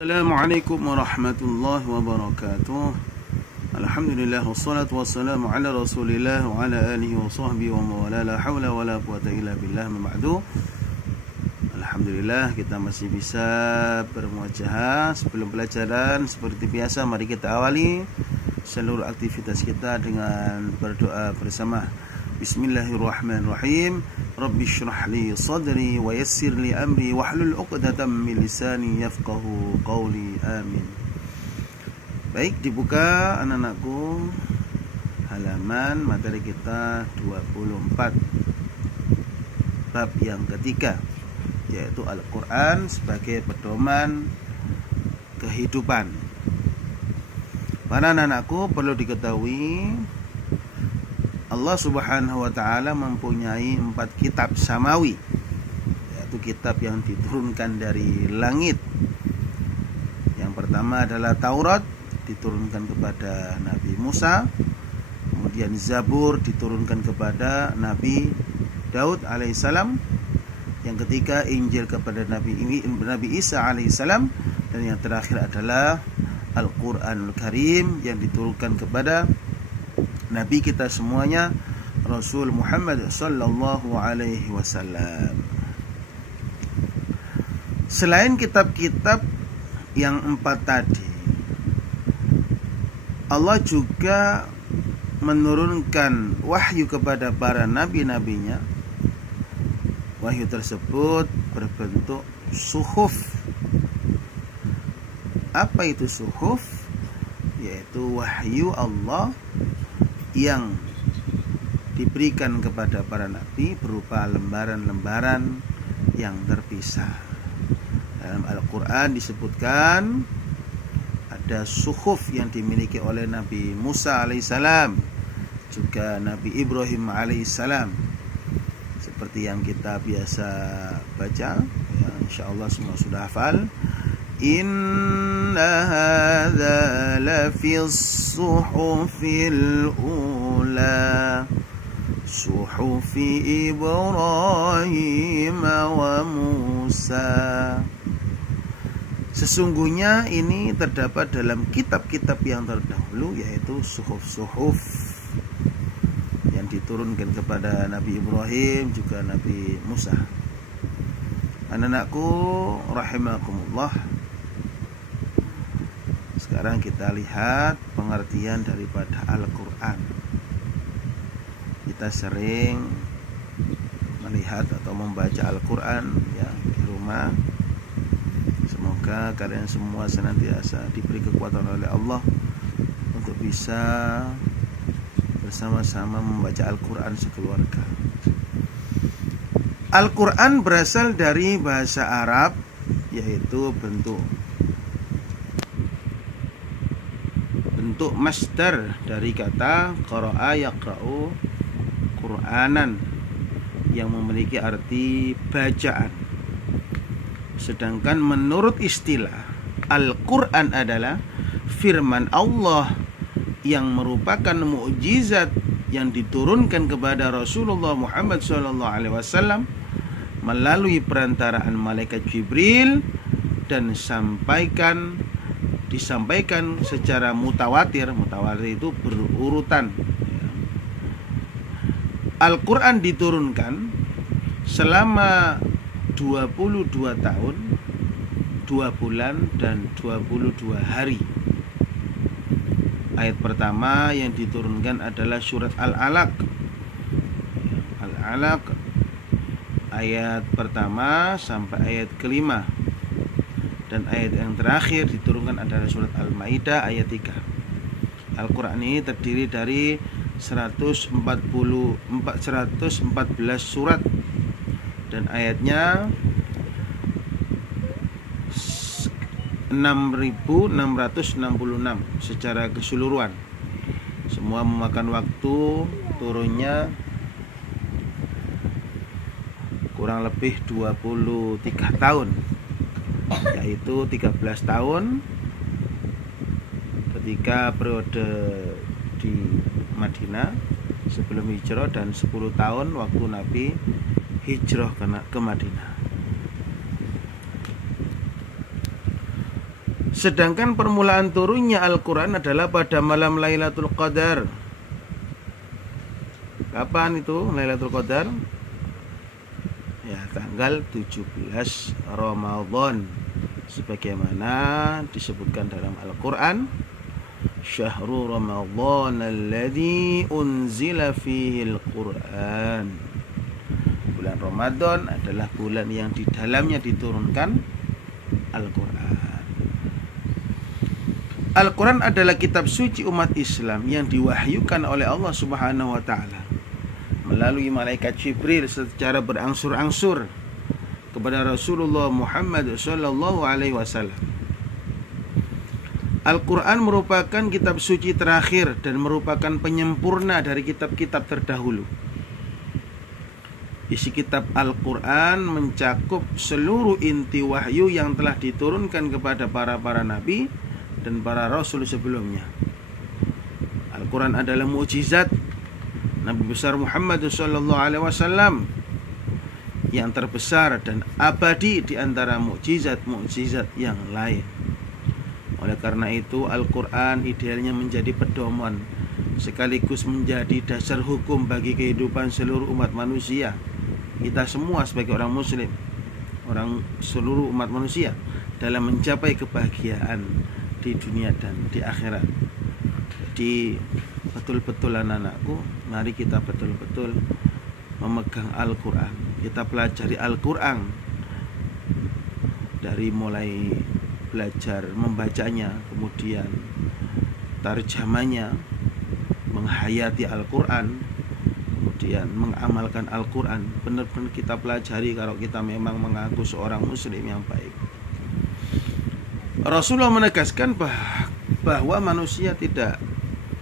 Assalamualaikum warahmatullahi wabarakatuh. Alhamdulillah wassalatu wassalamu ala Rasulillah wa ala alihi wa sahbihi wa mawala, la haula wala quwata illa billah, ma'badu. Alhamdulillah kita masih bisa bermuajahah. Sebelum pelajaran seperti biasa, mari kita awali seluruh aktivitas kita dengan berdoa bersama. Bismillahirrahmanirrahim. Rabbi syrah li sadri wa yassir li amri wahlul 'uqdatam min lisani yafqahu qawli. Amin. Baik, dibuka anak-anakku halaman materi kita 24, bab yang ketiga, yaitu Al-Quran sebagai pedoman kehidupan. Para anak-anakku, perlu diketahui Allah Subhanahu wa ta'ala mempunyai 4 kitab samawi, yaitu kitab yang diturunkan dari langit. Yang pertama adalah Taurat, diturunkan kepada Nabi Musa. Kemudian Zabur diturunkan kepada Nabi Daud alaihissalam. Yang ketiga Injil kepada Nabi Isa alaihissalam. Dan yang terakhir adalah Al-Quranul Karim yang diturunkan kepada Nabi kita semuanya, Rasul Muhammad sallallahu alaihi wasallam. Selain kitab-kitab yang 4 tadi, Allah juga menurunkan wahyu kepada para nabi-nabinya. Wahyu tersebut berbentuk suhuf. Apa itu suhuf? Yaitu wahyu Allah yang diberikan kepada para nabi berupa lembaran-lembaran yang terpisah. Dalam Al-Quran disebutkan ada suhuf yang dimiliki oleh Nabi Musa alaihissalam, juga Nabi Ibrahim alaihissalam, seperti yang kita biasa baca, ya, insyaallah semua sudah hafal. Inna hadza lafis suhufil ula suhufi Ibrahim wa Musa. Sesungguhnya ini terdapat dalam kitab-kitab yang terdahulu, yaitu suhuf-suhuf yang diturunkan kepada Nabi Ibrahim juga Nabi Musa. Anak-anakku rahimakumullah, sekarang kita lihat pengertian daripada Al-Quran. Kita sering melihat atau membaca Al-Quran ya di rumah. Semoga kalian semua senantiasa diberi kekuatan oleh Allah untuk bisa bersama-sama membaca Al-Quran sekeluarga. Al-Quran berasal dari bahasa Arab, yaitu bentuk masdar dari kata qara'a yaqra'u Qur'anan, yang memiliki arti bacaan. Sedangkan menurut istilah, Al-Quran adalah firman Allah yang merupakan mukjizat yang diturunkan kepada Rasulullah Muhammad SAW melalui perantaraan malaikat Jibril dan disampaikan secara mutawatir. Mutawatir itu berurutan. Al-Quran diturunkan selama 22 tahun, 2 bulan dan 22 hari. Ayat pertama yang diturunkan adalah surat Al-Alaq. Al-Alaq ayat pertama sampai ayat kelima. Dan ayat yang terakhir diturunkan adalah surat Al-Maidah ayat 3. Al-Quran ini terdiri dari 114 surat dan ayatnya 6.666 secara keseluruhan. Semua memakan waktu turunnya kurang lebih 23 tahun, yaitu 13 tahun ketika periode di Madinah sebelum hijrah dan 10 tahun waktu Nabi hijrah ke Madinah. Sedangkan permulaan turunnya Al-Quran adalah pada malam Lailatul Qadar. Kapan itu Lailatul Qadar? Ya, tanggal 17 Ramadan, sebagaimana disebutkan dalam Al-Quran, Syahrul Ramadan alladzi unzila fihi Al-Quran. Bulan Ramadan adalah bulan yang di dalamnya diturunkan Al-Quran. Al-Quran adalah kitab suci umat Islam yang diwahyukan oleh Allah Subhanahu wa ta'ala melalui malaikat Jibril secara berangsur-angsur kepada Rasulullah Muhammad sallallahu alaihi wasallam. Al-Quran merupakan kitab suci terakhir dan merupakan penyempurna dari kitab-kitab terdahulu. Isi kitab Al-Quran mencakup seluruh inti wahyu yang telah diturunkan kepada para nabi dan para rasul sebelumnya. Al-Quran adalah mukjizat Nabi besar Muhammad sallallahu alaihi wasallam yang terbesar dan abadi di antara mukjizat-mukjizat yang lain. Oleh karena itu, Al-Quran idealnya menjadi pedoman sekaligus menjadi dasar hukum bagi kehidupan seluruh umat manusia. Kita semua sebagai orang muslim, seluruh umat manusia, dalam mencapai kebahagiaan di dunia dan di akhirat. Jadi betul-betul anak-anakku, mari kita betul-betul memegang Al-Quran. Kita pelajari Al-Quran dari mulai belajar membacanya, kemudian tarjamannya, menghayati Al-Quran, kemudian mengamalkan Al-Quran. Benar-benar kita pelajari kalau kita memang mengaku seorang muslim yang baik. Rasulullah menegaskan bahwa manusia tidak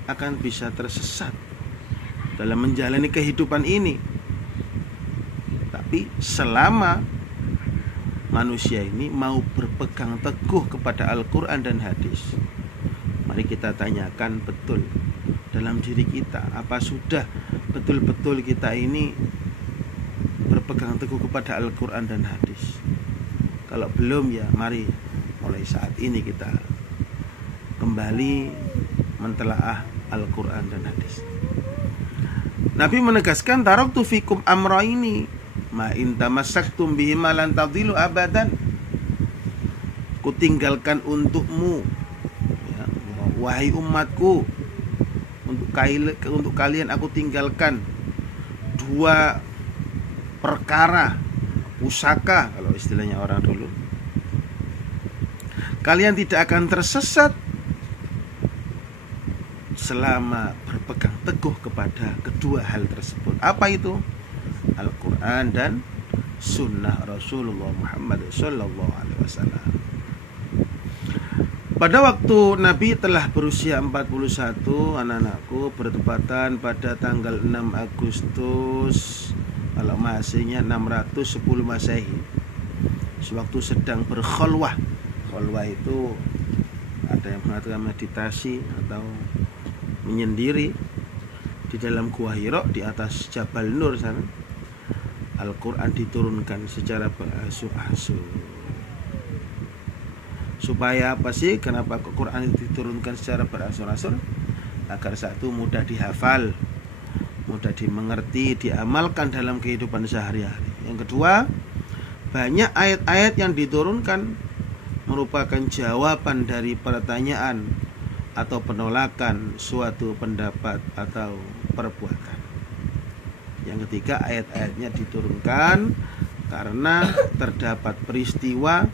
akan bisa tersesat dalam menjalani kehidupan ini, tapi selama manusia ini mau berpegang teguh kepada Al-Quran dan hadis. Mari kita tanyakan betul dalam diri kita, apa sudah betul-betul kita ini berpegang teguh kepada Al-Quran dan hadis? Kalau belum, ya mari mulai saat ini kita kembali mentelaah Al-Quran dan hadis. Nabi menegaskan, taraktu fikum amraini ma in tamassaktum bihima lan tadhillu abadan. Kutinggalkan untukmu, ya, wahai umatku, untuk kalian aku tinggalkan dua perkara pusaka, kalau istilahnya orang dulu. Kalian tidak akan tersesat selama berpegang teguh kepada kedua hal tersebut. Apa itu? Al-Quran dan Sunnah Rasulullah Muhammad sallallahu alaihi wasallam. Pada waktu Nabi telah berusia 41, anak-anakku, bertepatan pada tanggal 6 Agustus, kalau Masehnya 610 Masehi, sewaktu sedang berkholwah. Kholwah itu ada yang mengatakan meditasi atau menyendiri di dalam Gua Hira di atas Jabal Nur sana. Al-Quran diturunkan secara berasuh-asuh. Supaya apa sih? Kenapa Al-Quran diturunkan secara berasuh-asuh? Agar satu, mudah dihafal, mudah dimengerti, diamalkan dalam kehidupan sehari-hari. Yang kedua, banyak ayat-ayat yang diturunkan merupakan jawaban dari pertanyaan atau penolakan suatu pendapat atau perbuatan. Yang ketiga, ayat-ayatnya diturunkan karena terdapat peristiwa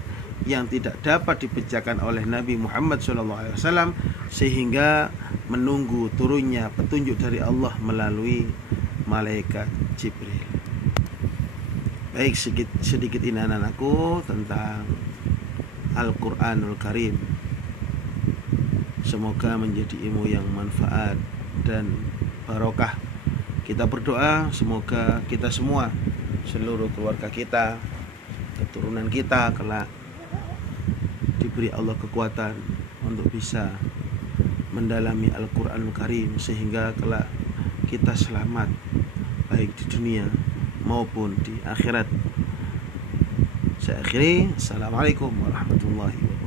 yang tidak dapat dipecahkan oleh Nabi Muhammad SAW, sehingga menunggu turunnya petunjuk dari Allah melalui malaikat Jibril. Baik, sedikit ini anak-anakku tentang Al-Quranul Karim. Semoga menjadi ilmu yang manfaat dan barokah. Kita berdoa semoga kita semua, seluruh keluarga kita, keturunan kita kelak diberi Allah kekuatan untuk bisa mendalami Al-Quranul Karim, sehingga kelak kita selamat baik di dunia maupun di akhirat. Saya akhiri. Assalamualaikum warahmatullahi wabarakatuh.